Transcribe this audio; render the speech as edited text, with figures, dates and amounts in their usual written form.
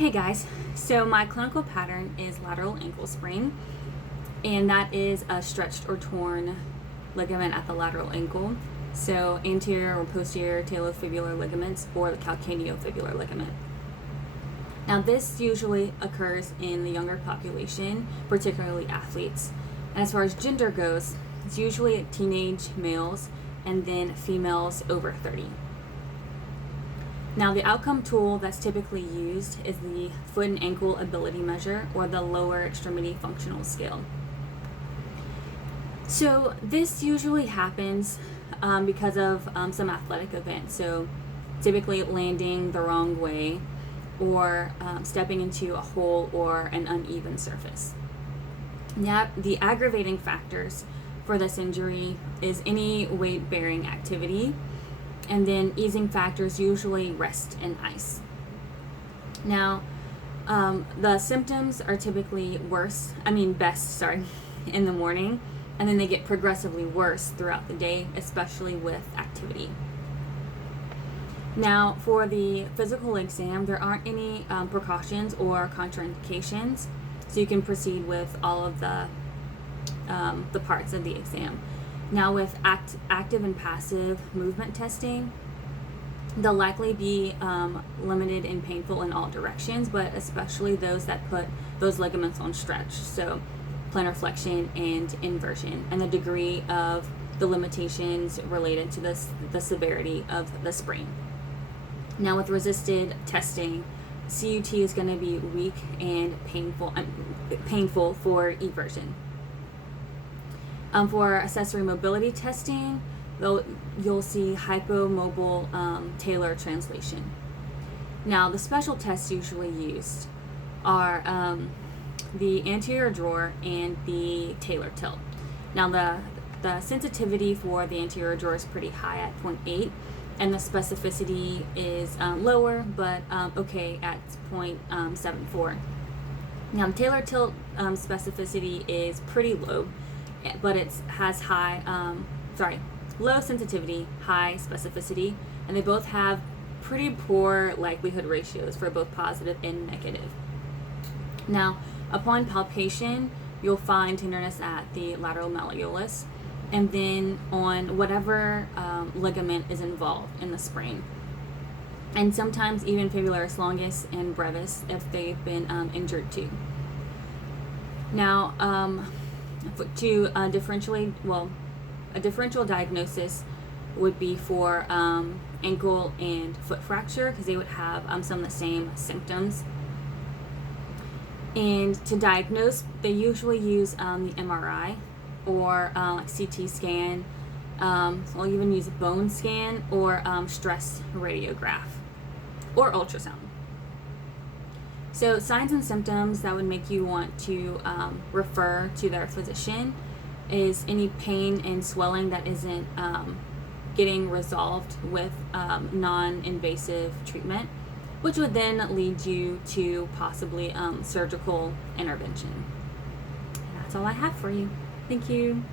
Hey guys, so my clinical pattern is lateral ankle sprain, and that is a stretched or torn ligament at the lateral ankle. So anterior or posterior talofibular ligaments or the calcaneofibular ligament. Now this usually occurs in the younger population, particularly athletes. And as far as gender goes, it's usually teenage males and then females over 30. Now, the outcome tool that's typically used is the foot and ankle ability measure or the lower extremity functional scale. So this usually happens because of some athletic event. So typically landing the wrong way or stepping into a hole or an uneven surface. Now, the aggravating factors for this injury is any weight-bearing activity, and then easing factors usually rest and ice. Now, the symptoms are typically best in the morning, and then they get progressively worse throughout the day, especially with activity. Now, for the physical exam, there aren't any precautions or contraindications, so you can proceed with all of the parts of the exam. Now, with active and passive movement testing, they'll likely be limited and painful in all directions, but especially those that put those ligaments on stretch, so plantar flexion and inversion, and the degree of the limitations related to the severity of the sprain. Now, with resisted testing, CUT is going to be weak and painful for eversion. For accessory mobility testing, you'll see hypomobile talar translation. Now, the special tests usually used are the anterior drawer and the talar tilt. Now, the sensitivity for the anterior drawer is pretty high at 0.8, and the specificity is lower, but okay at 0.74. Now, the talar tilt specificity is pretty low, but it has low sensitivity, high specificity, and they both have pretty poor likelihood ratios for both positive and negative. Now, upon palpation, you'll find tenderness at the lateral malleolus, and then on whatever ligament is involved in the sprain, and sometimes even fibularis longus and brevis if they've been injured too. Now, a differential diagnosis would be for ankle and foot fracture, because they would have some of the same symptoms. And to diagnose, they usually use the MRI or CT scan. We'll even use a bone scan or stress radiograph or ultrasound. So signs and symptoms that would make you want to refer to their physician is any pain and swelling that isn't getting resolved with non-invasive treatment, which would then lead you to possibly surgical intervention. And that's all I have for you. Thank you.